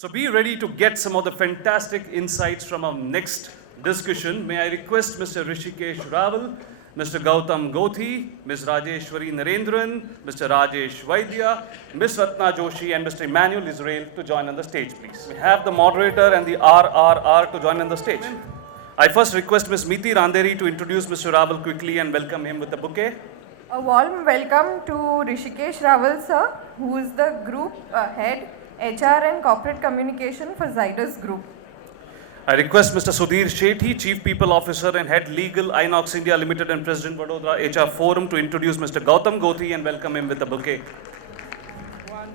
So be ready to get some of the fantastic insights from our next discussion. May I request Mr. Rishikesh Raval, Mr. Gautam Gouthi, Ms. Rajeshwari Narendran, Mr. Rajesh Vaidya, Ms. Ratna Joshi and Mr. Emmanuel Israel to join on the stage, please. We have the moderator and the RRR to join on the stage. I first request Ms. Meeti Randeri to introduce Mr. Raval quickly and welcome him with the bouquet. A warm welcome to Rishikesh Raval sir, who is the group head, HR and Corporate Communication for Zydus Group. I request Mr. Sudhir Shetty, Chief People Officer and Head Legal, Inox India Limited and President Vadodara HR Forum to introduce Mr. Gautam Gouthi and welcome him with the bouquet. भगवान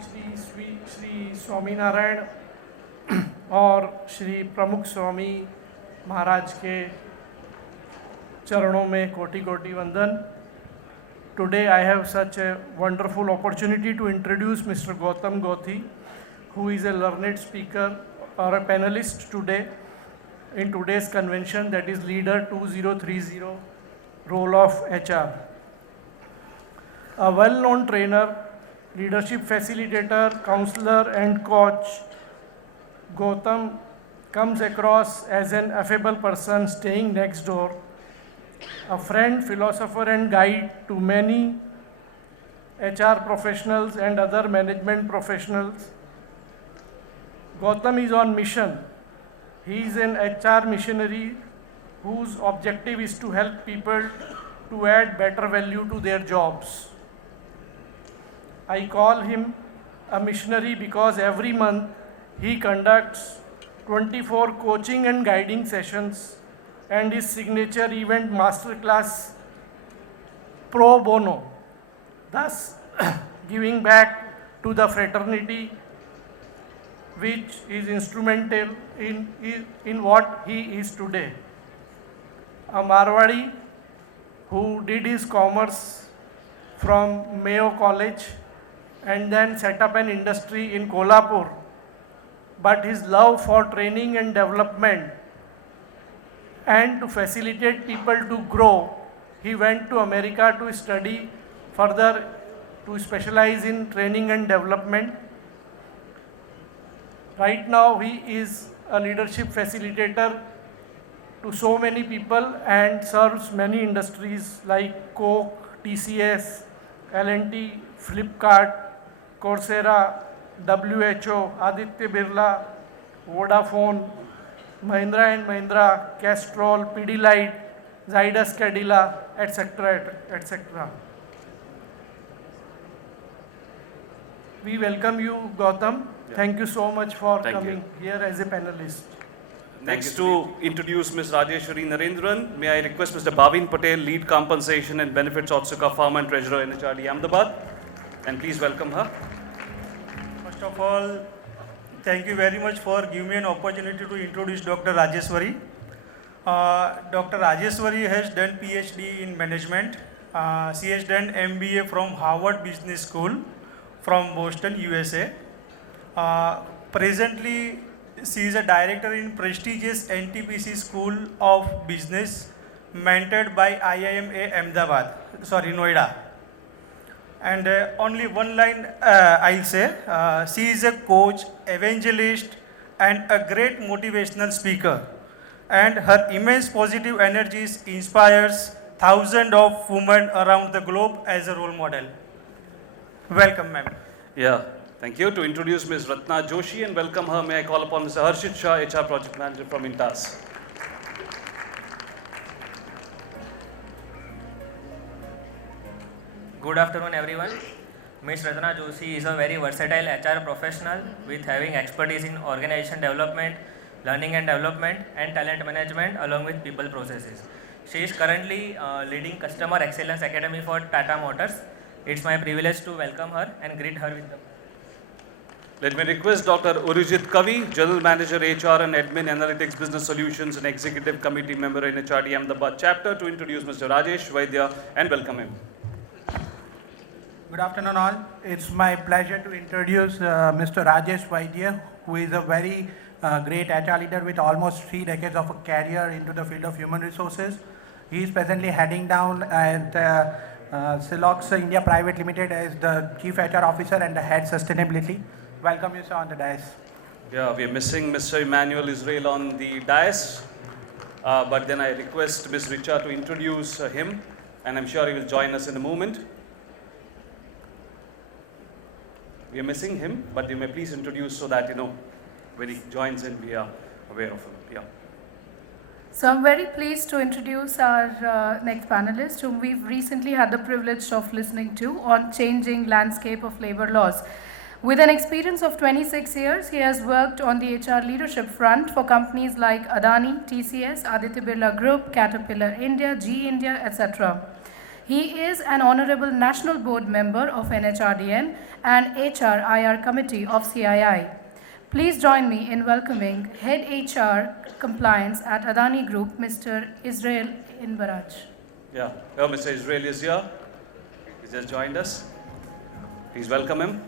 श्री स्वामीनारायण और श्री प्रमुख स्वामी महाराज के चरणों में कोटि कोटि वंदन. Today I have such a wonderful opportunity to introduce Mr. Gautam Gouthi, who is a learned speaker or a panelist today in today's convention, that is Leader 2030 role of HR. A well-known trainer, leadership facilitator, counselor and coach, Gautam comes across as an affable person staying next door, a friend, philosopher and guide to many HR professionals and other management professionals. Gautam is on mission. He is an HR missionary whose objective is to help people to add better value to their jobs. I call him a missionary because every month he conducts 24 coaching and guiding sessions and his signature event masterclass pro bono, thus giving back to the fraternity, which is instrumental in what he is today. A Marwadi who did his commerce from Mayo College and then set up an industry in Kolhapur, but his love for training and development and to facilitate people to grow, he went to America to study further, to specialize in training and development. Right now he is a leadership facilitator to so many people and serves many industries like Coke, TCS, L&T, Flipkart, Coursera, WHO, Aditya Birla, Vodafone, Mahindra and Mahindra, Castrol, Pidilite, Zydus Cadila, etc., etc. We welcome you, Gautam. Yeah. Thank you so much for Thank coming here as a panelist. Next to introduce Ms. Rajeshwari Narendran, may I request Mr. Bhavin Patel, Lead Compensation and Benefits Otsuka Farmer and Treasurer NHRD Ahmedabad, and please welcome her. First of all, thank you very much for giving me an opportunity to introduce Dr. Rajeshwari. Dr. Rajeshwari has done PhD in management. She has done MBA from Harvard Business School from Boston, USA. Presently, she is a director in prestigious NTPC School of Business, mentored by IIMA Ahmedabad, Noida. And only one line I'll say, she is a coach, evangelist and a great motivational speaker. And her immense positive energies inspires thousands of women around the globe as a role model. Welcome, ma'am. Yeah, thank you. To introduce Ms. Ratna Joshi and welcome her, may I call upon Mr. Harshit Shah, HR Project Manager from Intas. Good afternoon, everyone. Ms. Ratna Joshi is a very versatile HR professional with having expertise in organization development, learning and development, and talent management along with people processes. She is currently leading Customer Excellence Academy for Tata Motors. It's my privilege to welcome her and greet her with the. Let me request Dr. Urijit Kavi, General Manager HR and Admin Analytics Business Solutions and Executive Committee Member in HRD Ahmedabad Chapter to introduce Mr. Rajesh Vaidya and welcome him. Good afternoon all. It's my pleasure to introduce Mr. Rajesh Vaidya, who is a very great HR leader with almost 3 decades of a career into the field of human resources. He is presently heading down at Silox India Private Limited as the Chief HR Officer and the Head Sustainability. Welcome you, sir, on the dais. Yeah, we are missing Mr. Emmanuel Israel on the dais, but then I request Ms. Richa to introduce him, and I'm sure he will join us in a moment. We are missing him, but you may please introduce so that, when he joins in, we are aware of him. Yeah. So I'm very pleased to introduce our next panelist, whom we've recently had the privilege of listening to on changing landscape of labor laws. With an experience of 26 years, he has worked on the HR leadership front for companies like Adani, TCS, Aditya Birla Group, Caterpillar India, G India, etc. He is an honorable national board member of NHRDN and HR IR committee of CII. Please join me in welcoming Head HR Compliance at Adani Group, Mr. Israel Inbaraj. Yeah, oh, Mr. Israel is here. He just joined us. Please welcome him.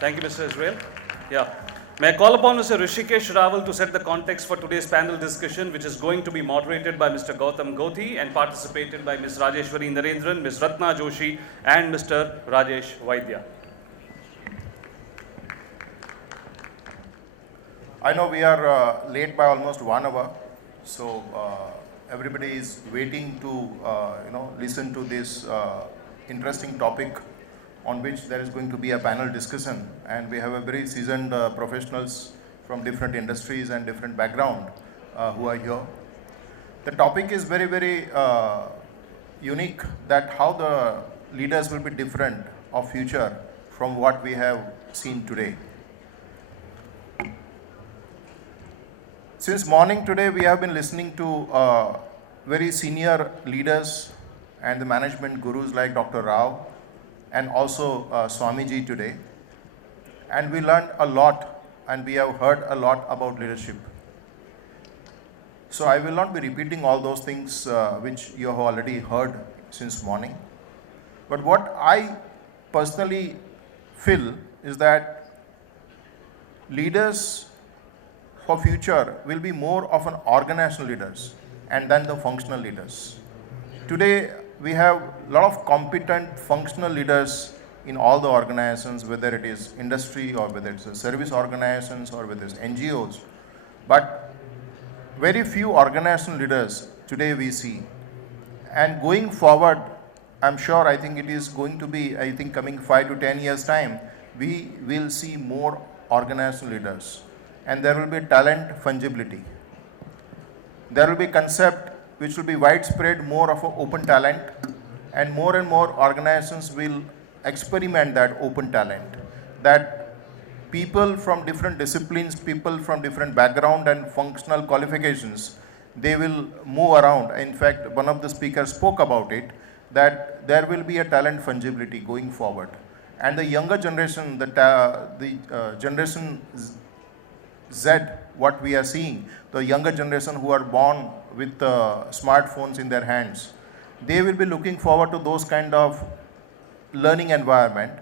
Thank you, Mr. Israel. Yeah. May I call upon Mr. Rishikesh Raval to set the context for today's panel discussion, which is going to be moderated by Mr. Gautam Gouthi and participated by Ms. Rajeshwari Narendran, Ms. Ratna Joshi, and Mr. Rajesh Vaidya. I know we are late by almost 1 hour, so everybody is waiting to listen to this interesting topic on which there is going to be a panel discussion, and we have a very seasoned professionals from different industries and different background who are here. The topic is very, very unique, that how the leaders will be different of future from what we have seen today. Since morning today, we have been listening to very senior leaders and the management gurus like Dr. Rao and also Swamiji today. And we learned a lot and we have heard a lot about leadership. So I will not be repeating all those things which you have already heard since morning. But what I personally feel is that leaders for future will be more of an organizational leaders and then the functional leaders. Today we have a lot of competent functional leaders in all the organizations, whether it is industry or whether it's a service organizations or whether it's NGOs. But very few organizational leaders today we see. And going forward, I'm sure, I think it is going to be, I think coming 5 to 10 years time, we will see more organizational leaders. And there will be talent fungibility. There will be concept which will be widespread, more of an open talent, and more organizations will experiment that open talent. That people from different disciplines, people from different background and functional qualifications, they will move around. In fact, one of the speakers spoke about it, that there will be a talent fungibility going forward. And the younger generation, generation Z, what we are seeing, the younger generation who are born with smartphones in their hands, they will be looking forward to those kind of learning environment,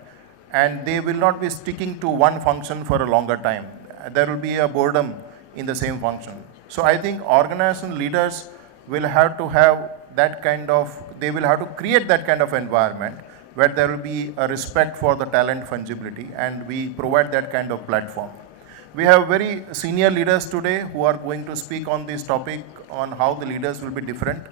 and they will not be sticking to one function for a longer time. There will be a boredom in the same function. So I think organizational leaders will have to have that kind of, they will have to create that kind of environment where there will be a respect for the talent fungibility, and we provide that kind of platform. We have very senior leaders today who are going to speak on this topic on how the leaders will be different.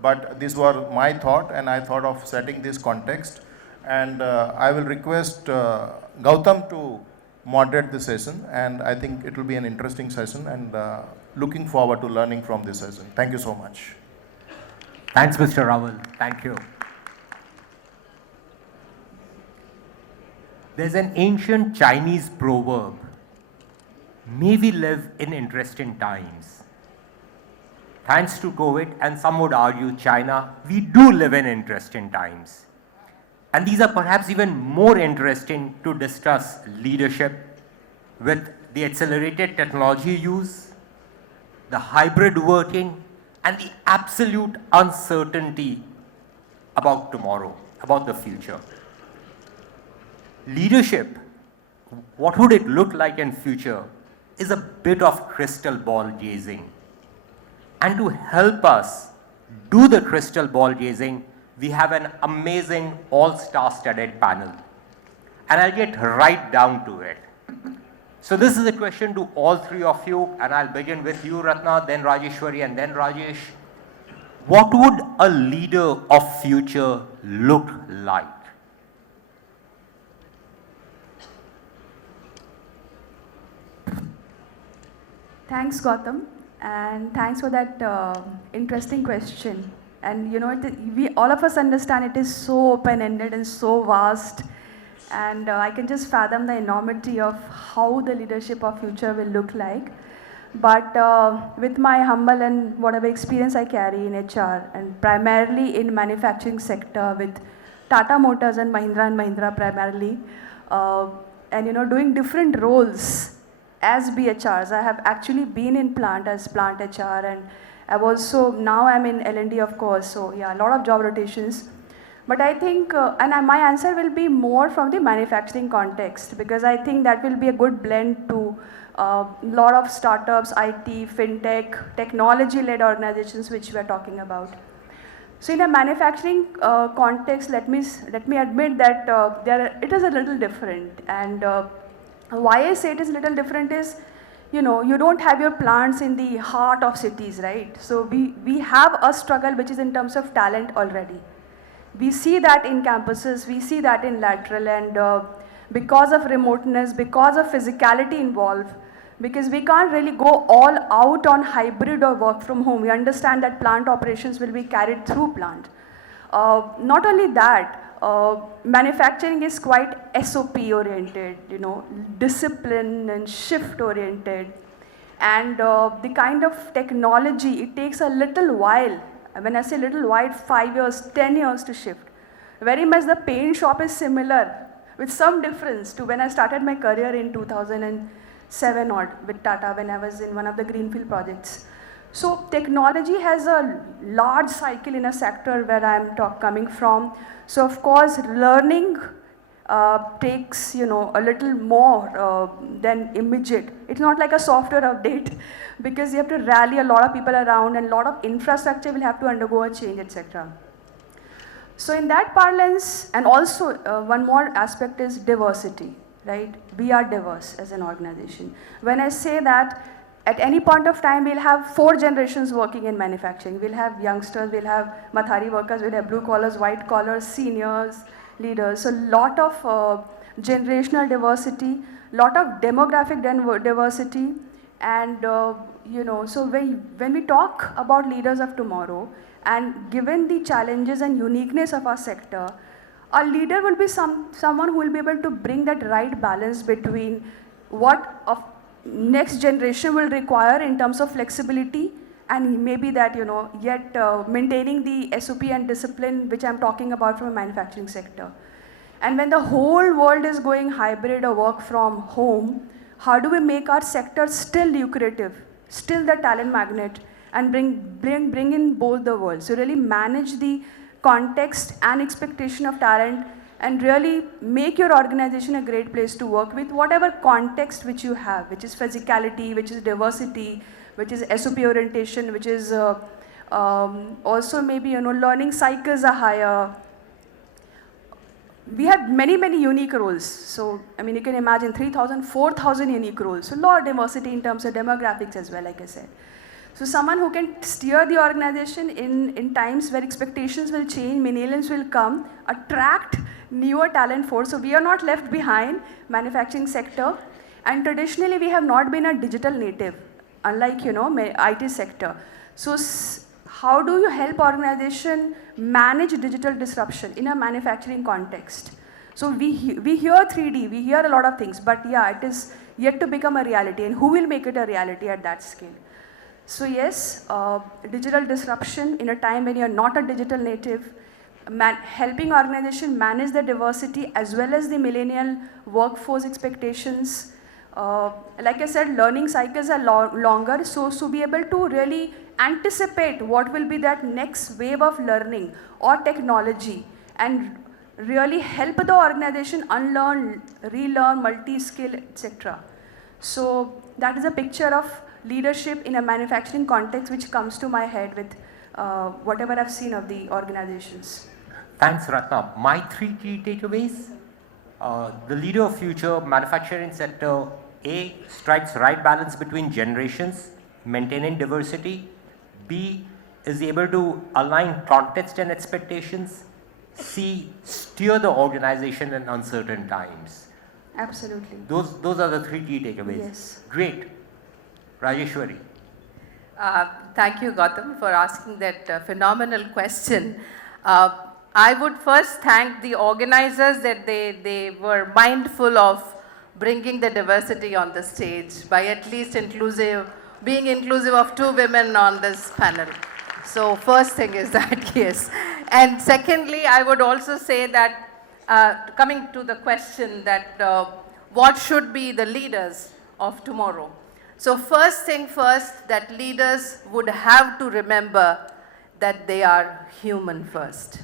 But these were my thought, and I thought of setting this context. And I will request Gautam to moderate the session, and I think it will be an interesting session, and looking forward to learning from this session. Thank you so much. Thanks, Mr. Raval. Thank you. There's an ancient Chinese proverb, may we live in interesting times. Thanks to COVID, and some would argue China, we do live in interesting times. And these are perhaps even more interesting to discuss leadership with the accelerated technology use, the hybrid working, and the absolute uncertainty about tomorrow, about the future. Leadership, what would it look like in future, is a bit of crystal ball gazing. And to help us do the crystal ball gazing, we have an amazing all-star studded panel. And I'll get right down to it. So this is a question to all three of you, and I'll begin with you, Ratna, then Rajeshwari, and then Rajesh. What would a leader of future look like? Thanks, Gautam, and thanks for that interesting question. And you know, we all of us understand it is so open-ended and so vast, and I can just fathom the enormity of how the leadership of future will look like. But with my humble and whatever experience I carry in HR, and primarily in manufacturing sector with Tata Motors and Mahindra primarily, and you know, doing different roles as BHRs. I have actually been in plant as plant HR, and I've also, now I'm in L&D of course, so yeah, a lot of job rotations. But I think, my answer will be more from the manufacturing context, because I think that will be a good blend to a lot of startups, IT, fintech, technology-led organizations which we are talking about. So in a manufacturing context, let me admit that it is a little different. And why I say it is a little different is, you know, you don't have your plants in the heart of cities, right? So we have a struggle which is in terms of talent already. We see that in campuses, we see that in lateral, and because of remoteness, because of physicality involved, because we can't really go all out on hybrid or work from home. We understand that plant operations will be carried through plant. Not only that, manufacturing is quite SOP oriented, you know, discipline and shift oriented. And the kind of technology, it takes a little while. When I say little while, 5 years, 10 years to shift. Very much the paint shop is similar, with some difference to when I started my career in 2007 odd with Tata, when I was in one of the greenfield projects. So technology has a large cycle in a sector where I'm coming from. So of course, learning takes, you know, a little more than immediate. It's not like a software update, because you have to rally a lot of people around, and a lot of infrastructure will have to undergo a change, etc. So in that parlance, and also one more aspect is diversity, right? We are diverse as an organization. When I say that, at any point of time, we'll have 4 generations working in manufacturing. We'll have youngsters, we'll have Mathari workers, we'll have blue collars, white collars, seniors, leaders. So lot of generational diversity, lot of demographic diversity, and you know, so when we talk about leaders of tomorrow, and given the challenges and uniqueness of our sector, a leader will be someone who will be able to bring that right balance between what of next generation will require in terms of flexibility, and maybe that, you know, yet maintaining the SOP and discipline which I'm talking about from a manufacturing sector. And when the whole world is going hybrid or work from home, how do we make our sector still lucrative, still the talent magnet, and bring in both the worlds? So really manage the context and expectation of talent, and really make your organization a great place to work with whatever context which you have, which is physicality, which is diversity, which is SOP orientation, which is also maybe, you know, learning cycles are higher. We have many unique roles. So, I mean, you can imagine 3,000, 4,000 unique roles. So a lot of diversity in terms of demographics as well, like I said. So someone who can steer the organization in times where expectations will change, millennials will come, attract newer talent force. So we are not left behind, manufacturing sector. And traditionally, we have not been a digital native, unlike, you know, IT sector. So how do you help organization manage digital disruption in a manufacturing context? So we hear 3D, we hear a lot of things, but yeah, it is yet to become a reality, and who will make it a reality at that scale? So yes, digital disruption in a time when you're not a digital native, helping organization manage the diversity as well as the millennial workforce expectations. Like I said, learning cycles are longer, so to be able to really anticipate what will be that next wave of learning or technology, and really help the organization unlearn, relearn, multi-skill, etc. So that is a picture of leadership in a manufacturing context which comes to my head with whatever I've seen of the organizations. Thanks, Ratna. My 3 key takeaways. The leader of future, manufacturing sector, A, strikes right balance between generations, maintaining diversity. B, is able to align context and expectations. C, steer the organization in uncertain times. Absolutely. Those are the three key takeaways. Yes. Great. Rajeshwari. Thank you, Gautam, for asking that phenomenal question. I would first thank the organizers that they were mindful of bringing the diversity on the stage by at least being inclusive of 2 women on this panel. So first thing is that, yes. And secondly, I would also say that coming to the question that what should be the leaders of tomorrow? So first thing first, that leaders would have to remember that they are human first.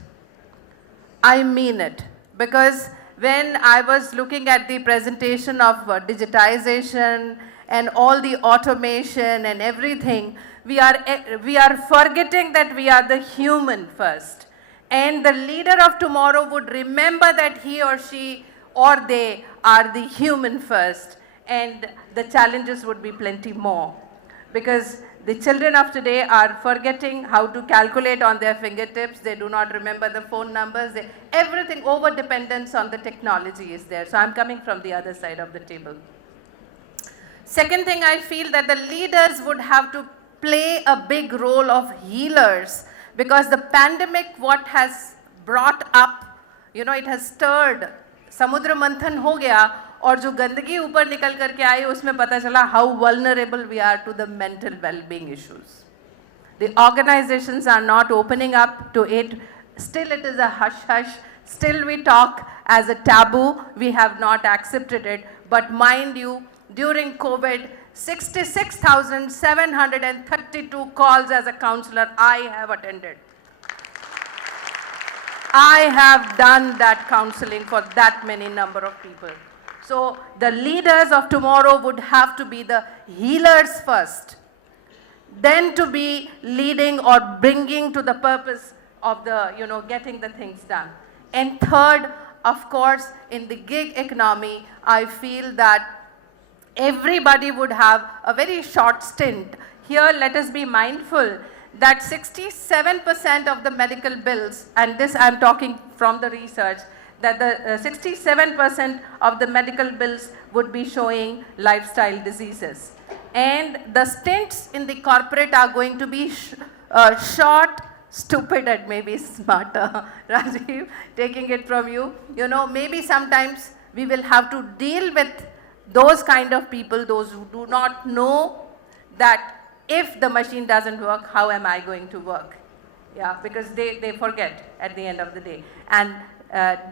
I mean it, because when I was looking at the presentation of digitization and all the automation and everything, we are forgetting that we are the human first. And the leader of tomorrow would remember that he or she or they are the human first, and the challenges would be plenty more. Because the children of today are forgetting how to calculate on their fingertips. They do not remember the phone numbers. Everything, over-dependence on the technology is there. So I'm coming from the other side of the table. Second thing, I feel that the leaders would have to play a big role of healers, because the pandemic, what has brought up, it has stirred, samudra manthan ho gaya, और जो गंदगी ऊपर निकल करके आई उसमें पता चला how vulnerable we are to the mental well-being issues. The organizations are not opening up to it. Still it is a hush-hush. Still we talk as a taboo. We have not accepted it. But mind you, during COVID, 66,732 calls as a counselor I have attended. I have done that counseling for that many number of people. So the leaders of tomorrow would have to be the healers first, then to be leading or bringing to the purpose of the, getting the things done. And third, of course, in the gig economy, I feel that everybody would have a very short stint. Here, let us be mindful that 67% of the medical bills, and this I'm talking from the research, that the 67% of the medical bills would be showing lifestyle diseases. And the stints in the corporate are going to be short, stupid, and maybe smarter. Rajiv, taking it from you, maybe sometimes we will have to deal with those kind of people, those who do not know that if the machine doesn't work, how am I going to work? Yeah, because they forget at the end of the day. And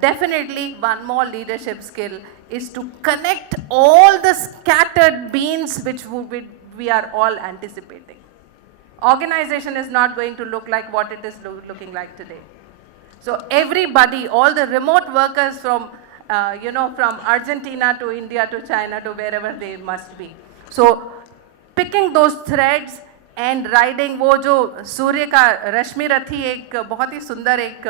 definitely one more leadership skill is to connect all the scattered beans which we are all anticipating. Organization is not going to look like what it is looking like today. So everybody, all the remote workers from from Argentina to India to China to wherever they must be. So picking those threads and riding, वो जो सूर्य का रश्मि रथी एक बहुत ही सुंदर एक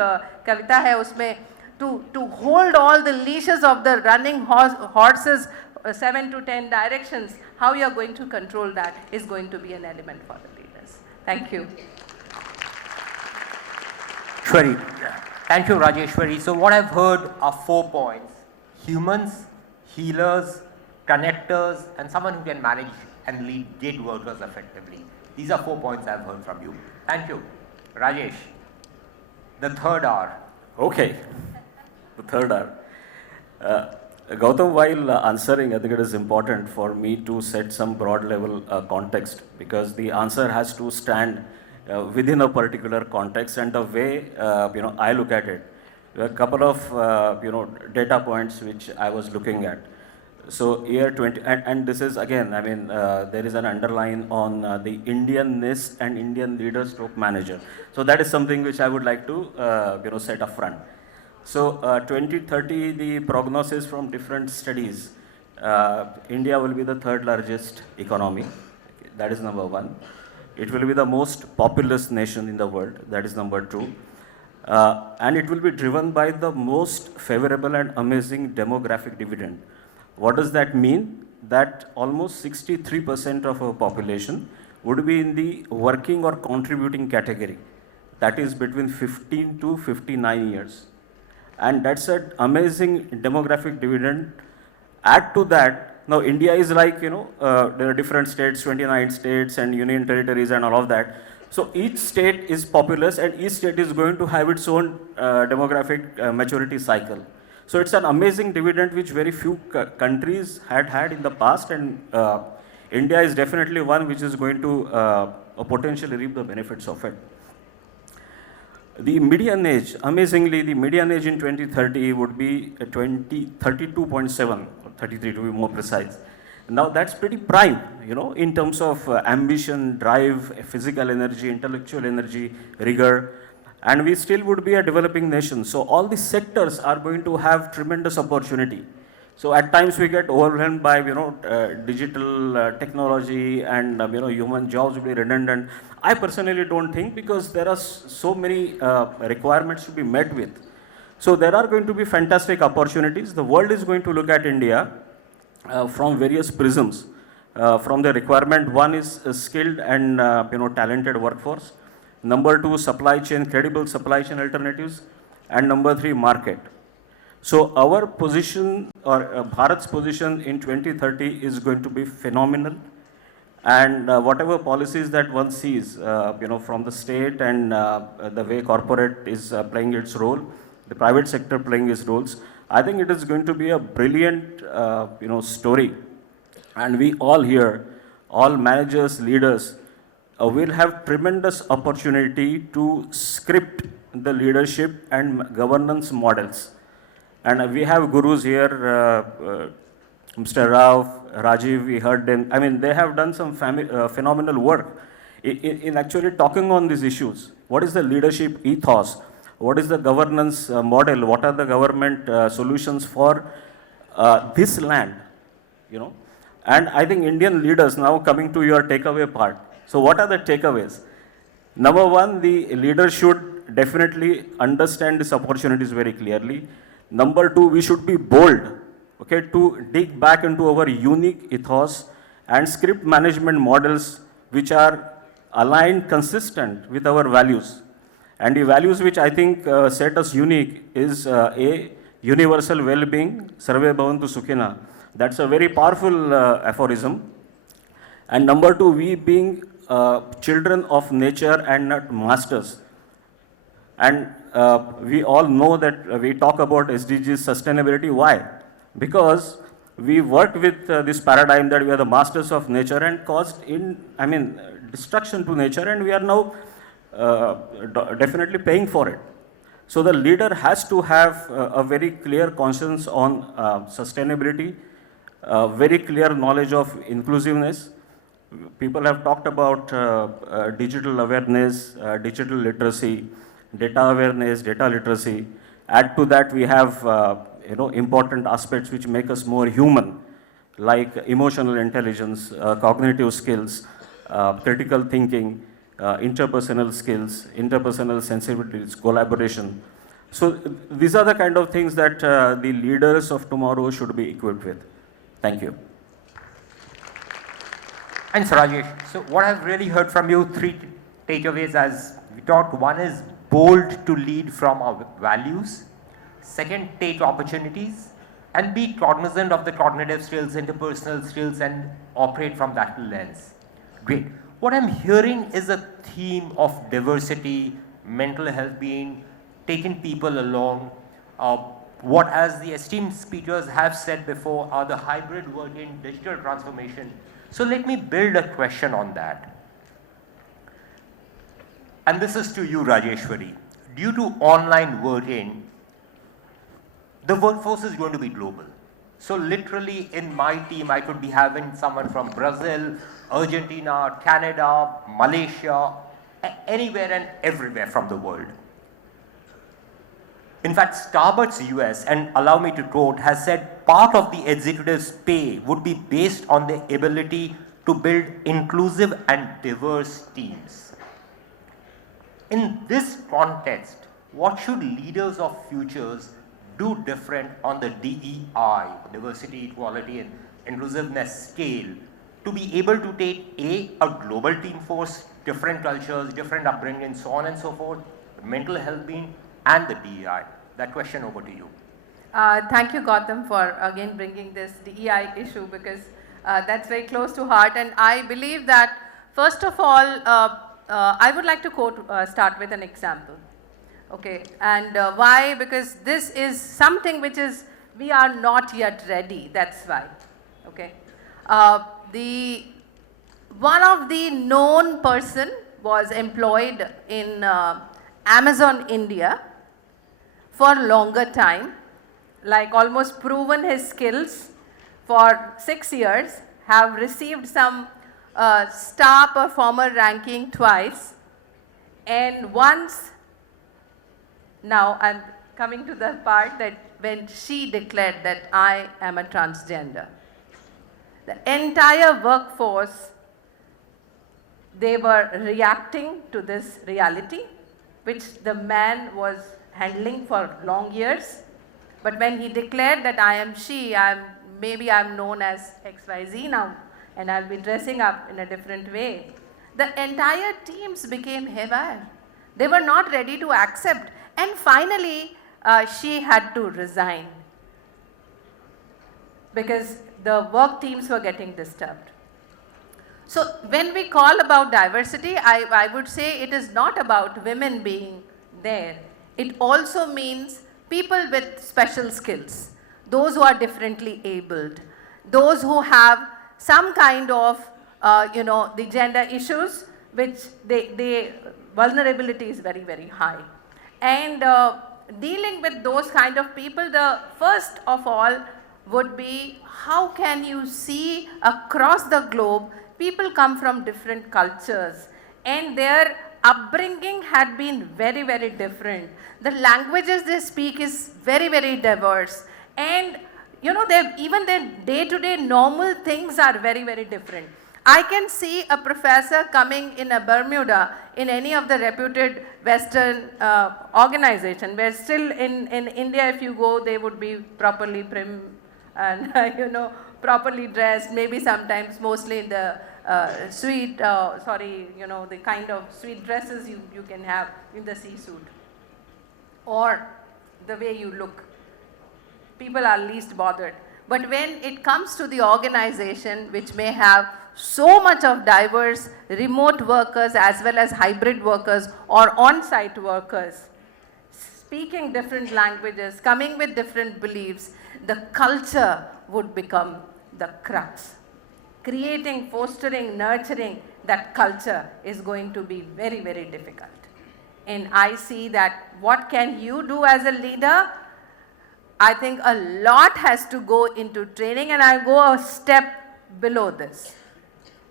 कविता है उसमें, to hold all the leashes of the running horses 7 to 10 directions, how you are going to control that is going to be an element for the leaders. Thank you. Shwari. Thank you, Rajeshwari. So what I've heard are 4 points: humans, healers, connectors, and someone who can manage and lead gig workers effectively. These are 4 points I've heard from you. Thank you. Rajesh, the third R. Okay, the third R. Gautam, while answering, I think it is important for me to set some broad level context, because the answer has to stand within a particular context. And the way I look at it, there are a couple of data points which I was looking at. So year 20, and this is again, I mean, there is an underline on the Indianness and Indian leader stroke manager. So that is something which I would like to set up front. So 2030, the prognosis from different studies, India will be the third largest economy. That is number one. It will be the most populous nation in the world. That is number two. And it will be driven by the most favorable and amazing demographic dividend. What does that mean? that almost 63% of our population would be in the working or contributing category. That is between 15 to 59 years. And that's an amazing demographic dividend. Add to that, now India is like, there are different states, 29 states and union territories and all of that. So each state is populous and each state is going to have its own demographic maturity cycle. So it's an amazing dividend which very few countries had in the past, and India is definitely one which is going to potentially reap the benefits of it. The median age, amazingly, the median age in 2030 would be 32.7 or 33 to be more precise. Now that's pretty prime, in terms of ambition, drive, physical energy, intellectual energy, rigor, and we still would be a developing nation. So all these sectors are going to have tremendous opportunity. So at times we get overwhelmed by, digital technology and, human jobs will be redundant. I personally don't think, because there are so many requirements to be met with. So there are going to be fantastic opportunities. The world is going to look at India from various prisms. From the requirement, one is a skilled and talented workforce. Number two, supply chain, credible supply chain alternatives. And number three, market. So our position, or Bharat's position in 2030 is going to be phenomenal. And whatever policies that one sees, from the state and the way corporate is playing its role, the private sector playing its roles, I think it is going to be a brilliant, story. And we all here, all managers, leaders, will have tremendous opportunity to script the leadership and governance models. And we have gurus here, Mr. Rao, Rajiv, we heard them. I mean, they have done some phenomenal work in actually talking on these issues. What is the leadership ethos? What is the governance model? What are the government solutions for this land? And I think Indian leaders, now coming to your takeaway part. So what are the takeaways? Number one, the leader should definitely understand these opportunities very clearly. Number two, we should be bold, to dig back into our unique ethos and script management models which are aligned, consistent with our values. And the values which I think set us unique is A, universal well-being, Sarve Bhavantu Sukhina. That's a very powerful aphorism. And number two, we being children of nature and not masters. And we all know that we talk about SDGs sustainability. Why? Because we worked with this paradigm that we are the masters of nature and caused destruction to nature, and we are now definitely paying for it. So the leader has to have a very clear conscience on sustainability, very clear knowledge of inclusiveness. People have talked about digital awareness, digital literacy, data awareness, data literacy. Add to that, we have important aspects which make us more human, like emotional intelligence, cognitive skills, critical thinking, interpersonal skills, interpersonal sensibilities, collaboration. So these are the kind of things that the leaders of tomorrow should be equipped with. Thank you. Thanks, Rajesh. So what I've really heard from you, three takeaways as we talked. One is bold to lead from our values. Second, take opportunities and be cognizant of the cognitive skills, interpersonal skills, and operate from that lens. Great. What I'm hearing is a theme of diversity, mental health being, taking people along. What, as the esteemed speakers have said before, are the hybrid working, digital transformation. So let me build a question on that. And this is to you, Rajeshwari. Due to online working, the workforce is going to be global. So literally in my team, I could be having someone from Brazil, Argentina, Canada, Malaysia, anywhere and everywhere from the world. In fact, Starbucks US, and allow me to quote, has said part of the executive's pay would be based on their ability to build inclusive and diverse teams. In this context, what should leaders of futures do different on the DEI, diversity, equality, and inclusiveness scale to be able to take a global team force, different cultures, different upbringing, so on and so forth, mental health being, and the DEI? That question over to you. Thank you, Gautam, for again bringing this DEI issue, because that's very close to heart. And I believe that, first of all, I would like to start with an example. Okay, and why? Because this is something which is, we are not yet ready, that's why. Okay. One of the known person was employed in Amazon India for longer time, like almost proven his skills for 6 years, have received some star performer ranking twice, and once, now I'm coming to the part that when she declared that I am a transgender, the entire workforce, they were reacting to this reality, which the man was handling for long years. But when he declared that I am she, maybe I'm known as XYZ now, and I'll be dressing up in a different way, the entire teams became haywire. They were not ready to accept, and finally she had to resign because the work teams were getting disturbed. So when we call about diversity, I would say it is not about women being there. It also means people with special skills, those who are differently abled, those who have some kind of, the gender issues, which vulnerability is very, very high. And dealing with those kind of people, the first of all would be, how can you see across the globe, people come from different cultures and their upbringing had been very, very different. The languages they speak is very, very diverse, and even their day-to-day normal things are very, very different. I can see a professor coming in a Bermuda in any of the reputed Western organization, where still in India, if you go, they would be properly prim and properly dressed, maybe sometimes mostly in the the kind of sweet dresses you can have in the C-suit, or the way you look. People are least bothered. But when it comes to the organization, which may have so much of diverse remote workers as well as hybrid workers or on-site workers, speaking different languages, coming with different beliefs, the culture would become the crux. Creating, fostering, nurturing that culture is going to be very, very difficult. And I see that what can you do as a leader? I think a lot has to go into training, and I go a step below this.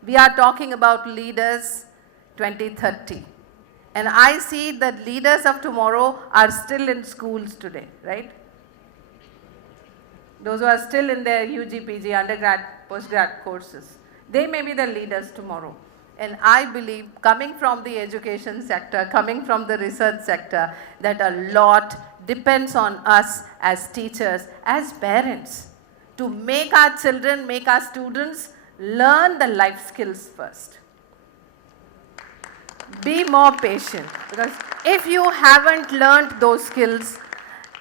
We are talking about leaders 2030. And I see that leaders of tomorrow are still in schools today, right? Those who are still in their UG, PG, undergrad, postgrad courses, they may be the leaders tomorrow. And I believe, coming from the education sector, coming from the research sector, that a lot depends on us as teachers, as parents, to make our children, make our students learn the life skills first. Be more patient, because if you haven't learned those skills,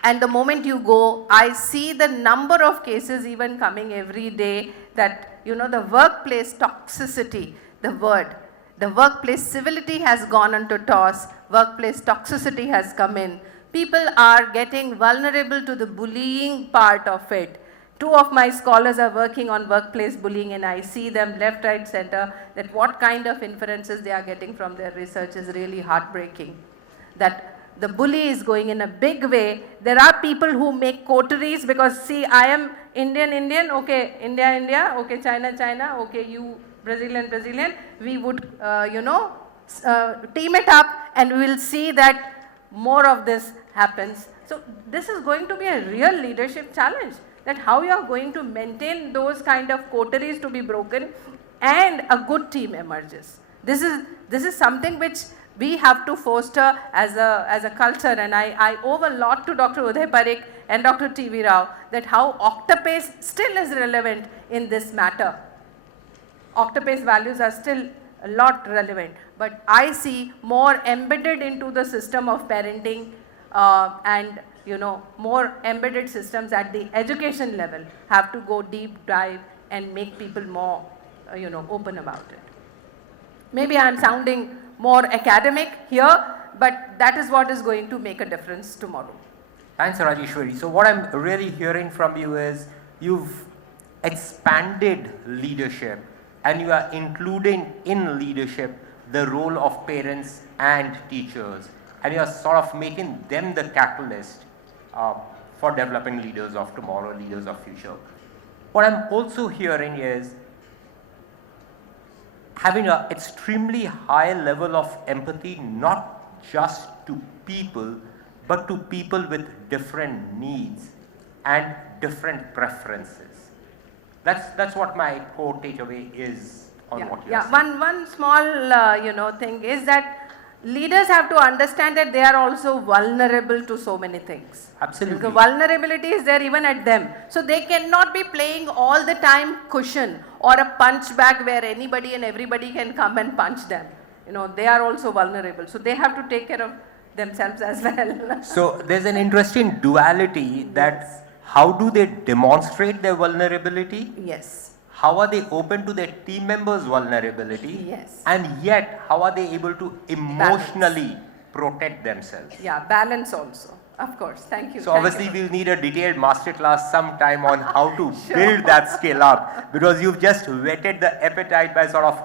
and the moment you go, I see the number of cases even coming every day that, the workplace toxicity, the workplace civility has gone into toss, workplace toxicity has come in. People are getting vulnerable to the bullying part of it. 2 of my scholars are working on workplace bullying, and I see them left, right, center, that what kind of inferences they are getting from their research is really heartbreaking. That the bully is going in a big way. There are people who make coteries because, see, I am Indian, okay, India, okay, China, okay, you Brazilian, we would, team it up, and we will see that more of this happens. So this is going to be a real leadership challenge, that how you are going to maintain those kind of coteries to be broken and a good team emerges. This is something which We have to foster as a culture, and I owe a lot to Dr. Uday Parikh and Dr. T.V. Rao that how Octopace still is relevant in this matter. Octopace values are still a lot relevant, but I see more embedded into the system of parenting and more embedded systems at the education level have to go deep dive and make people more open about it. Maybe I am sounding more academic here, but that is what is going to make a difference tomorrow. Thanks, Rajeshwari. So what I'm really hearing from you is you've expanded leadership and you are including in leadership the role of parents and teachers, and you are sort of making them the catalyst for developing leaders of tomorrow, leaders of future. What I'm also hearing is having an extremely high level of empathy, not just to people, but to people with different needs and different preferences. That's what my core takeaway is on what you're saying. One small thing is that leaders have to understand that they are also vulnerable to so many things. Absolutely. The vulnerability is there even at them. So they cannot be playing all the time cushion or a punch bag where anybody and everybody can come and punch them. They are also vulnerable. So they have to take care of themselves as well. So there's an interesting duality that how do they demonstrate their vulnerability? Yes. How are they open to their team members' vulnerability? Yes. And yet, how are they able to emotionally protect themselves? Yeah, balance also. Of course. Thank you. So obviously we'll need a detailed masterclass sometime on how to build that skill up, because you've just whetted the appetite by sort of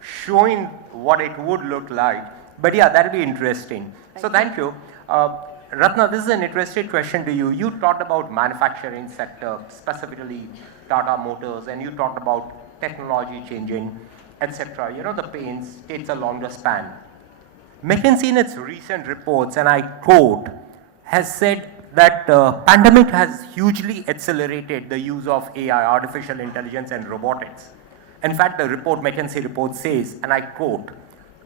showing what it would look like. But yeah, that'll be interesting. Thank you. Ratna, this is an interesting question to you. You talked about manufacturing sector, specifically Tata Motors, and you talked about technology changing, etc. The pains takes a longer span. McKinsey in its recent reports, and I quote, has said that pandemic has hugely accelerated the use of AI, artificial intelligence and robotics. In fact, the McKinsey report says, and I quote,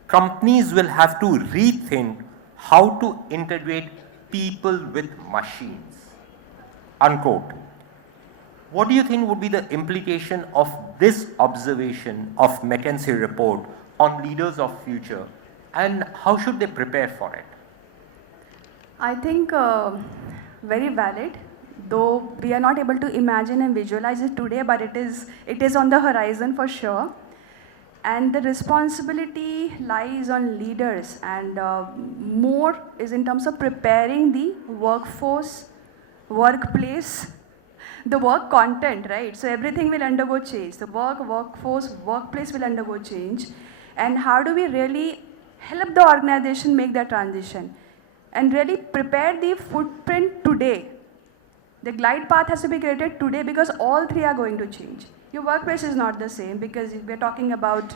companies will have to rethink how to integrate people with machines, unquote. What do you think would be the implication of this observation of McKinsey report on leaders of future, and how should they prepare for it? I think very valid, though we are not able to imagine and visualize it today, but it is on the horizon for sure. And the responsibility lies on leaders, and more is in terms of preparing the workforce, workplace, the work content, right? So everything will undergo change. The workforce, workplace will undergo change. And how do we really help the organization make that transition? And really prepare the footprint today. The glide path has to be created today, because all three are going to change. Your workplace is not the same, because we're talking about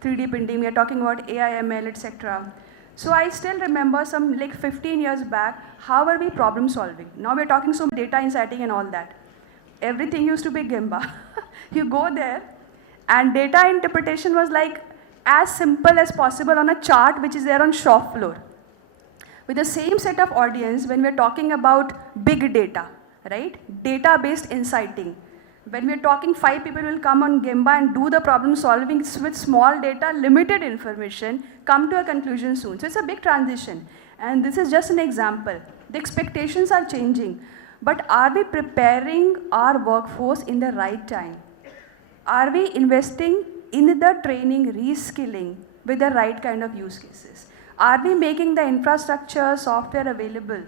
3D printing, we're talking about AI, ML, etc. So I still remember some 15 years back, how were we problem solving? Now we're talking so data inciting and all that. Everything used to be Gemba. You go there and data interpretation was as simple as possible on a chart which is there on shop floor. With the same set of audience, when we're talking about big data, right? Data-based inciting. When we're talking 5 people will come on Gemba and do the problem solving with small data, limited information, come to a conclusion soon. So it's a big transition. And this is just an example. The expectations are changing. But are we preparing our workforce in the right time? Are we investing in the training, reskilling with the right kind of use cases? Are we making the infrastructure, software available?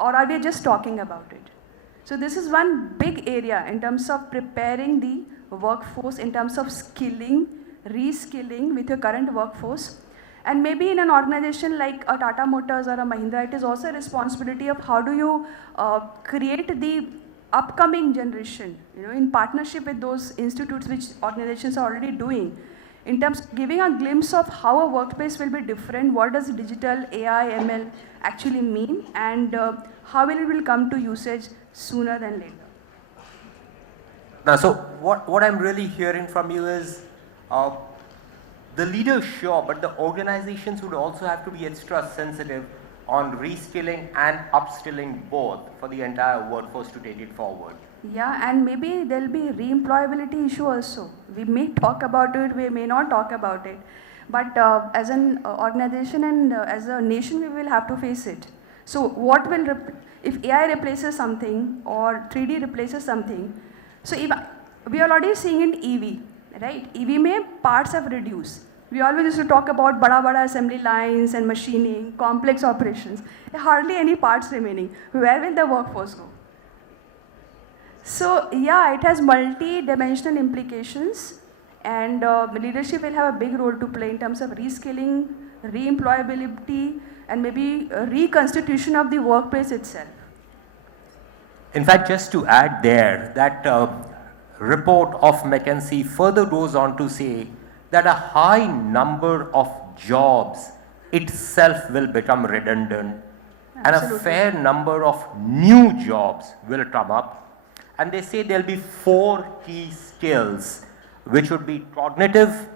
Or are we just talking about it? So this is one big area in terms of preparing the workforce, in terms of skilling, reskilling with your current workforce. And maybe in an organization like a Tata Motors or a Mahindra, it is also a responsibility of how do you create the upcoming generation, in partnership with those institutes which organizations are already doing, in terms of giving a glimpse of how a workplace will be different, what does digital, AI, ML actually mean, and how it will come to usage sooner than later. Now, so what I'm really hearing from you is The leaders, sure, but the organizations would also have to be extra sensitive on reskilling and upskilling both for the entire workforce to take it forward. Yeah, and maybe there'll be re-employability issue also. We may talk about it, we may not talk about it. But as an organization and as a nation, we will have to face it. So what will, if AI replaces something or 3D replaces something, so if we are already seeing in EV, right? EV may parts have reduced. We always used to talk about bada assembly lines and machining, complex operations. Hardly any parts remaining. Where will the workforce go? So yeah, it has multi-dimensional implications, and leadership will have a big role to play in terms of reskilling, re-employability, and maybe reconstitution of the workplace itself. In fact, just to add there, that report of McKinsey further goes on to say that a high number of jobs itself will become redundant. Absolutely. And a fair number of new jobs will come up. And they say there'll be 4 key skills, which would be cognitive,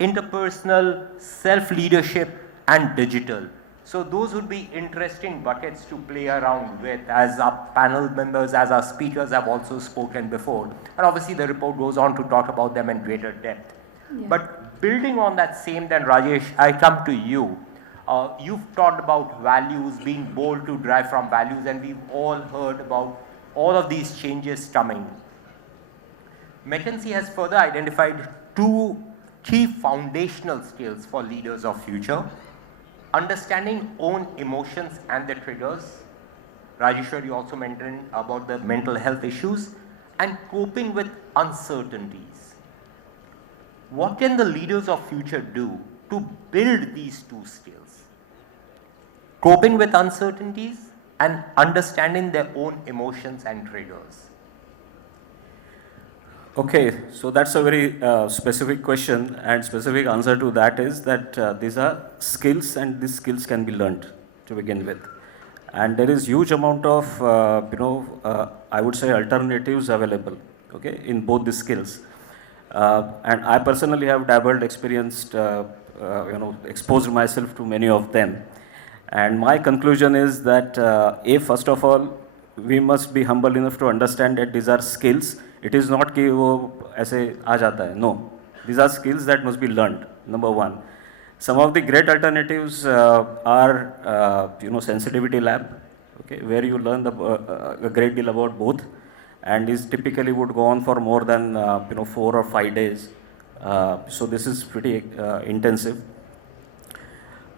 interpersonal, self-leadership, and digital. So those would be interesting buckets to play around with, as our panel members, as our speakers have also spoken before. And obviously the report goes on to talk about them in greater depth. Yeah. But building on that same, then Rajesh, I come to you. You've talked about values, being bold to drive from values, and we've all heard about all of these changes coming. McKinsey has further identified 2 key foundational skills for leaders of future: understanding own emotions and their triggers. Rajeshwari also mentioned about the mental health issues, and coping with uncertainties. What can the leaders of future do to build these 2 skills? Coping with uncertainties and understanding their own emotions and triggers. Okay, so that's a very specific question, and specific answer to that is that these are skills, and these skills can be learned to begin with. And there is huge amount of, I would say alternatives available, okay, in both the skills. And I personally have dabbled, experienced, exposed myself to many of them. And my conclusion is that, first of all, we must be humble enough to understand that these are skills. It is not कि वो ऐसे आ जाता है. No, these are skills that must be learned. Number 1. Some of the great alternatives are, sensitivity lab, okay, where you learn a great deal about both, and is typically would go on for more than 4 or 5 days. So this is pretty intensive.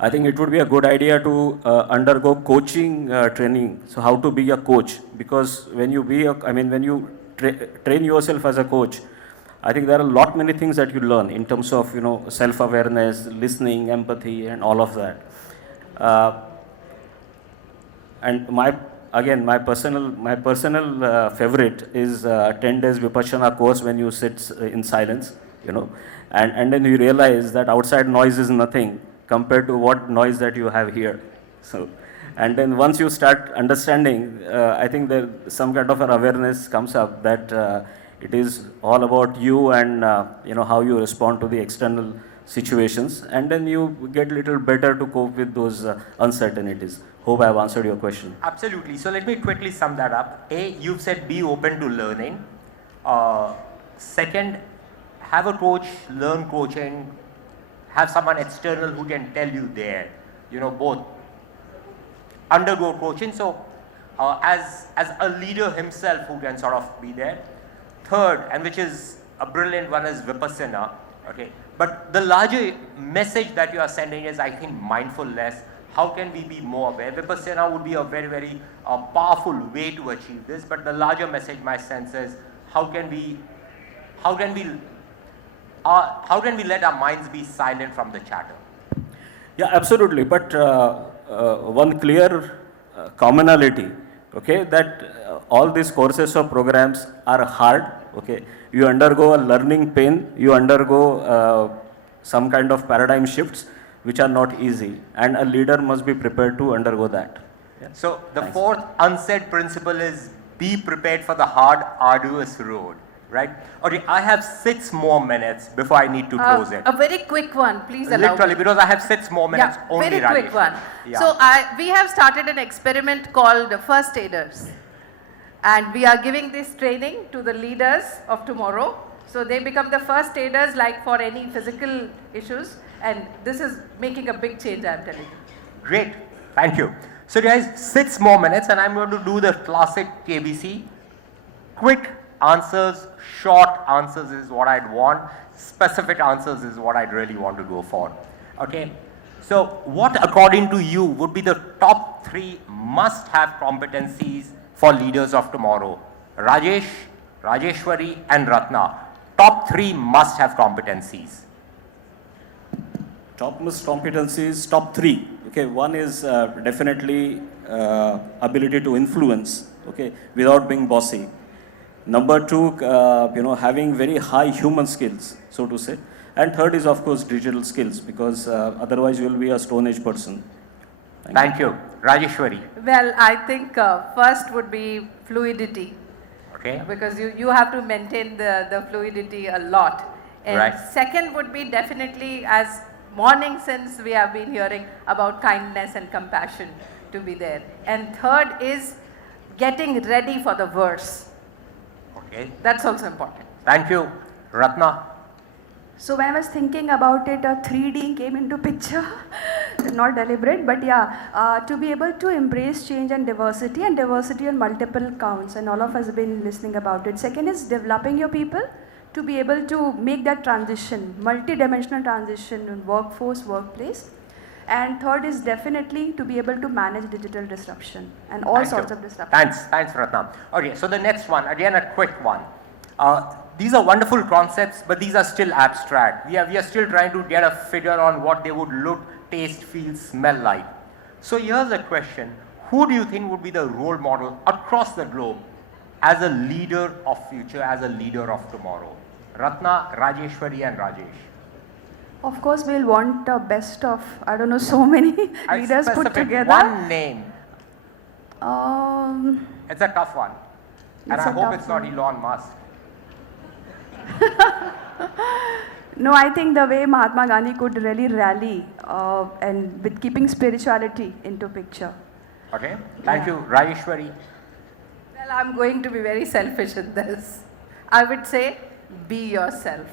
I think it would be a good idea to undergo coaching training. So how to be a coach, because when you when you train yourself as a coach, I think there are many things that you learn in terms of self-awareness, listening, empathy, and all of that. And my personal favorite is 10 days Vipassana course, when you sit in silence, and then you realize that outside noise is nothing compared to what noise that you have here. So, and then once you start understanding, I think there some kind of an awareness comes up that it is all about you and how you respond to the external situations, and then you get a little better to cope with those uncertainties. Hope I have answered your question. Absolutely. So let me quickly sum that up. A, you've said be open to learning. Second, have a coach, learn coaching, have someone external who can tell you there, both. Undergo coaching, so as a leader himself who can sort of be there. Third, and which is a brilliant one, is Vipassana, okay. But the larger message that you are sending is, I think, mindfulness. How can we be more aware? Vipassana would be a very, very powerful way to achieve this, but the larger message, my sense is, how can we let our minds be silent from the chatter? Yeah, absolutely. But one clear commonality, okay, that all these courses or programs are hard, okay. You undergo a learning pain, you undergo some kind of paradigm shifts, which are not easy, and a leader must be prepared to undergo that. Yeah. So the fourth unsaid principle is, be prepared for the hard, arduous road. right? Okay, I have 6 more minutes before I need to close it. A very quick one, please allow Literally, me. because I have 6 more minutes Yeah, only, very quick Rajesh. one. Yeah. So we have started an experiment called First Aiders. And we are giving this training to the leaders of tomorrow. So they become the first aiders like for any physical issues. And this is making a big change, I am telling you. Great, thank you. So guys, 6 more minutes and I'm going to do the classic KBC. Quick answers, short answers is what I'd want. Specific answers is what I'd really want to go for. Okay, so what according to you would be the top 3 must-have competencies for leaders of tomorrow? Rajesh, Rajeshwari and Ratna. Top 3 must-have competencies. Topmost competencies, top 3. Okay, one is definitely ability to influence, okay, without being bossy. Number 2, having very high human skills, so to say. And third is, of course, digital skills, because otherwise you will be a Stone Age person. Thank you. Rajeshwari. Well, I think first would be fluidity. Okay. Because you have to maintain the fluidity a lot. And Right. second would be definitely, as morning since we have been hearing about kindness and compassion to be there. And third is getting ready for the verse. Okay. That's also important. Thank you. Ratna. So when I was thinking about it, 3D came into picture, not deliberate, but yeah, to be able to embrace change and diversity on multiple counts, and all of us have been listening about it. Second is developing your people to be able to make that transition, multi-dimensional transition in workforce, workplace. And third is definitely to be able to manage digital disruption and all sorts of disruption. Thanks Ratna. Okay, so the next one, again a quick one. These are wonderful concepts, but these are still abstract. We are still trying to get a figure on what they would look, taste, feel, smell like. So here's a question. Who do you think would be the role model across the globe as a leader of future, as a leader of tomorrow? Ratna, Rajeshwari and Rajesh. Of course, we'll want the best of, I don't know, so many leaders put together. One name. Um, It's a tough one. And It's I a hope tough it's not one. Elon Musk. No, I think the way Mahatma Gandhi could really rally and with keeping spirituality into picture. Okay, thank you. Rajeshwari. Well, I'm going to be very selfish in this. I would say, be yourself.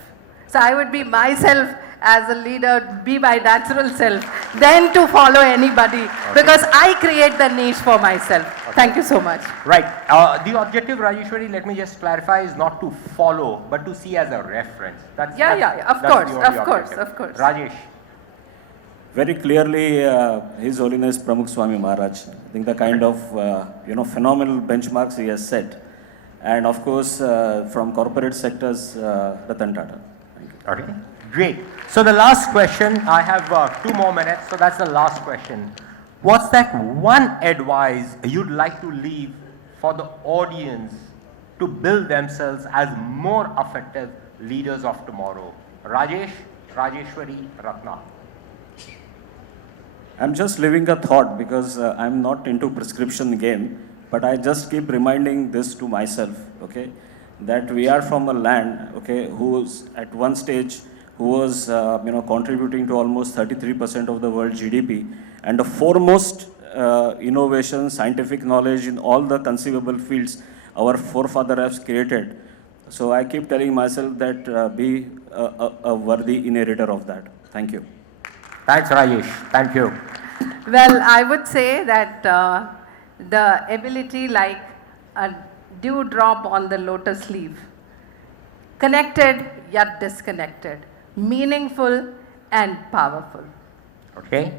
So I would be myself as a leader, be my natural self, then to follow anybody, because I create the niche for myself. Thank you so much. Right. The objective, Rajeshwari, let me just clarify, is not to follow, but to see as a reference. Of course. Rajesh. Very clearly, His Holiness Pramukh Swami Maharaj. I think the kind of phenomenal benchmarks he has set, and of course from corporate sectors, Ratan Tata. Thank you. Okay. Great. So the last question, I have 2 more minutes, so that's the last question. What's that one advice you'd like to leave for the audience to build themselves as more effective leaders of tomorrow? Rajesh, Rajeshwari, Ratna. I'm just living a thought because I'm not into prescription game, but I just keep reminding this to myself, okay, that we are from a land, okay, who's at one stage who was contributing to almost 33% of the world GDP, and the foremost innovation, scientific knowledge in all the conceivable fields our forefather has created. So I keep telling myself that be a worthy inheritor of that. Thank you. Thanks, Rajesh. Thank you. Well, I would say that the ability like a dewdrop on the lotus leaf, connected yet disconnected, meaningful and powerful. Okay.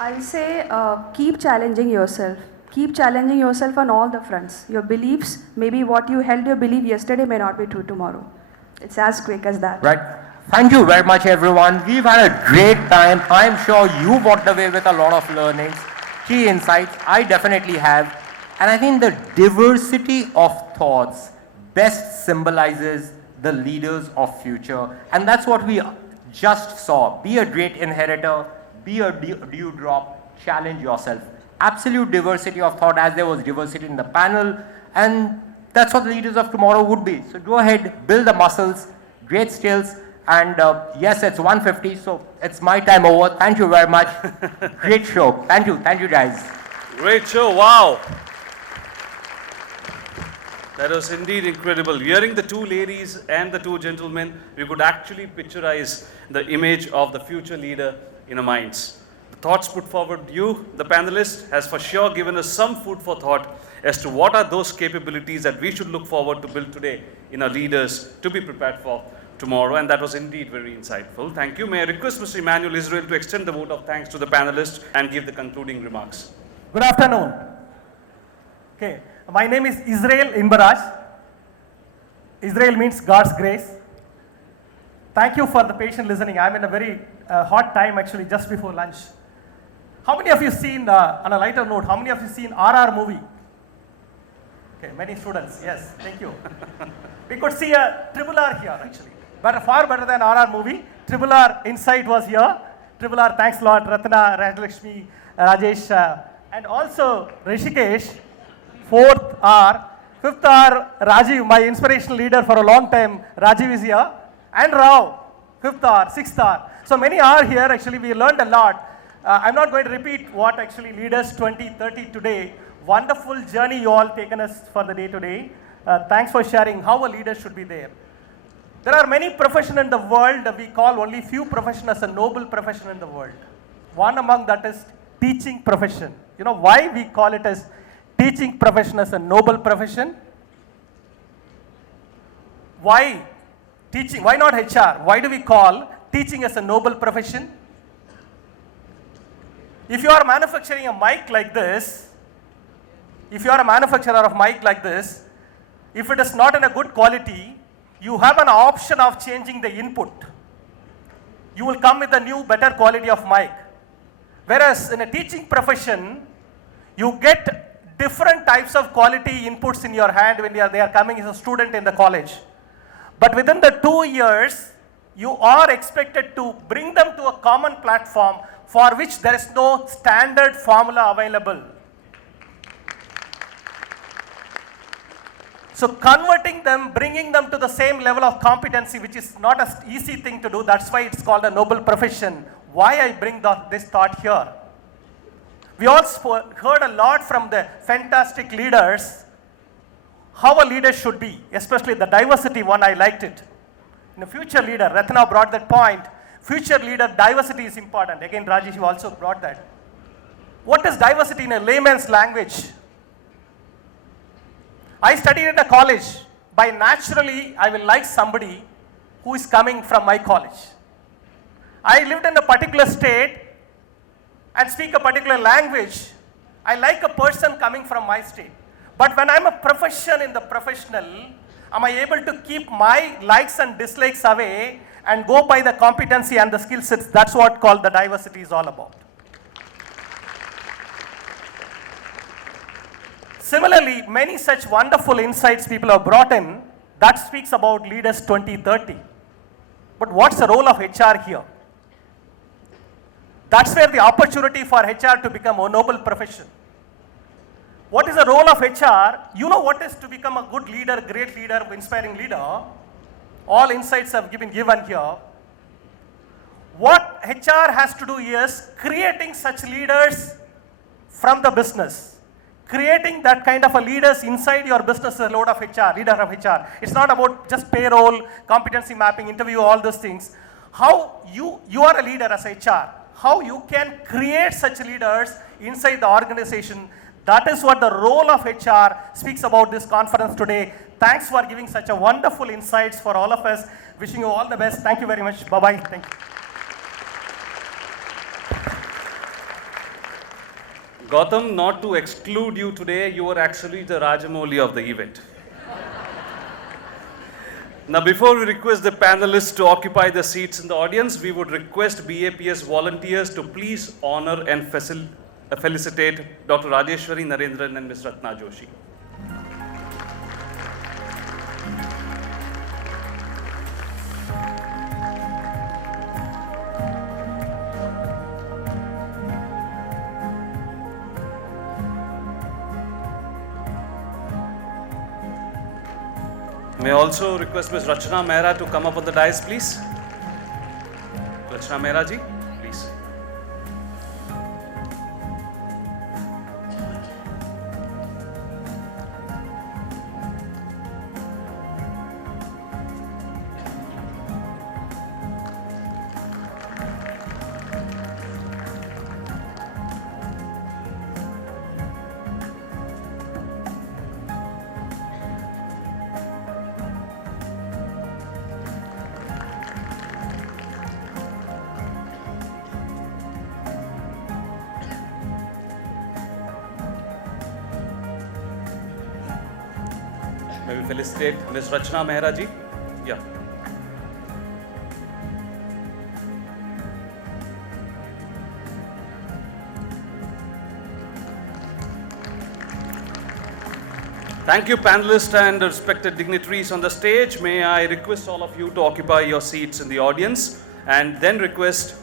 I'll say keep challenging yourself. Keep challenging yourself on all the fronts. Your beliefs, maybe what you held your belief yesterday may not be true tomorrow. It's as quick as that. Right. Thank you very much, everyone. We've had a great time. I'm sure you walked away with a lot of learnings, key insights. I definitely have. And I think the diversity of thoughts best symbolizes the leaders of future. And that's what we just saw. Be a great inheritor, be a dewdrop, challenge yourself. Absolute diversity of thought, as there was diversity in the panel. And That's what the leaders of tomorrow would be. So go ahead, build the muscles, great skills, and yes, it's 1:50, so it's my time over. Thank you very much. Great show. Thank you guys. Great show, wow. That was indeed incredible. Hearing the two ladies and the two gentlemen, we could actually picturize the image of the future leader in our minds. The thoughts put forward you, the panelist, has for sure given us some food for thought as to what are those capabilities that we should look forward to build today in our leaders to be prepared for tomorrow, and that was indeed very insightful. Thank you. May I request Mr. Emmanuel Israel to extend the vote of thanks to the panelists and give the concluding remarks. Good afternoon. Okay, my name is Israel Inbaraj. Israel means God's grace. Thank you for the patient listening. I'm in a very hot time actually just before lunch. How many of you seen, on a lighter note, how many of you seen RR movie? Okay, many students, yes, thank you. We could see a triple R here actually, but far better than RR movie. Triple R Insight was here. Triple R, thanks a lot, Ratna, Rajeshwari, Rajesh, and also Rishikesh. Fourth R, fifth R, Rajiv, my inspirational leader for a long time, Rajiv is here, and Rav, fifth R, sixth R. So many are here actually, we learned a lot. I'm not going to repeat what actually Leaders 2030 today. Wonderful journey you all taken us for the day today. Thanks for sharing how a leader should be there. There are many professions in the world. We call only few professions as a noble profession in the world. One among that is teaching profession. You know why we call it as teaching profession as a noble profession? Why teaching? Why not HR? Why do we call teaching as a noble profession? If you are manufacturing a mic like this, if you are a manufacturer of mic like this, if it is not in a good quality, you have an option of changing the input. You will come with a new, better quality of mic. Whereas in a teaching profession, you get different types of quality inputs in your hand when they are coming as a student in the college. But within the 2 years, you are expected to bring them to a common platform for which there is no standard formula available. So converting them, bringing them to the same level of competency, which is not an easy thing to do, that's why it's called a noble profession. Why I bring this thought here? We all heard a lot from the fantastic leaders, how a leader should be, especially the diversity one, I liked it. In a future leader, Ratna brought that point, future leader, diversity is important. Again, Rajesh, you also brought that. What is diversity in a layman's language? I studied in a college. By naturally, I will like somebody who is coming from my college. I lived in a particular state and speak a particular language. I like a person coming from my state. But when I'm a profession in the professional, am I able to keep my likes and dislikes away and go by the competency and the skill sets? That's what called the diversity is all about. Similarly, many such wonderful insights people have brought in that speaks about Leaders 2030. But what's the role of HR here? That's where the opportunity for HR to become a noble profession. What is the role of HR? You know what is to become a good leader, great leader, inspiring leader. All insights have been given here. What HR has to do is creating such leaders from the business. Creating that kind of a leaders inside your business is a load of HR, leader of HR. It's not about just payroll, competency mapping, interview, all those things. How you are a leader as HR. How you can create such leaders inside the organization. That is what the role of HR speaks about this conference today. Thanks for giving such a wonderful insights for all of us. Wishing you all the best. Thank you very much. Bye-bye. Thank you. Gautam, not to exclude you today, you were actually the Rajamouli of the event. Now, before we request the panelists to occupy the seats in the audience, we would request BAPS volunteers to please honor and felicitate Dr. Rajeshwari, Narendran, and Ms. Ratna Joshi. May I also request Ms. Rachna Mehra to come up on the dais, please. Rachna Mehra ji, please. May we felicitate Ms. Rachna Mehra ji? Yeah. Thank you, panelists and respected dignitaries on the stage. May I request all of you to occupy your seats in the audience and then request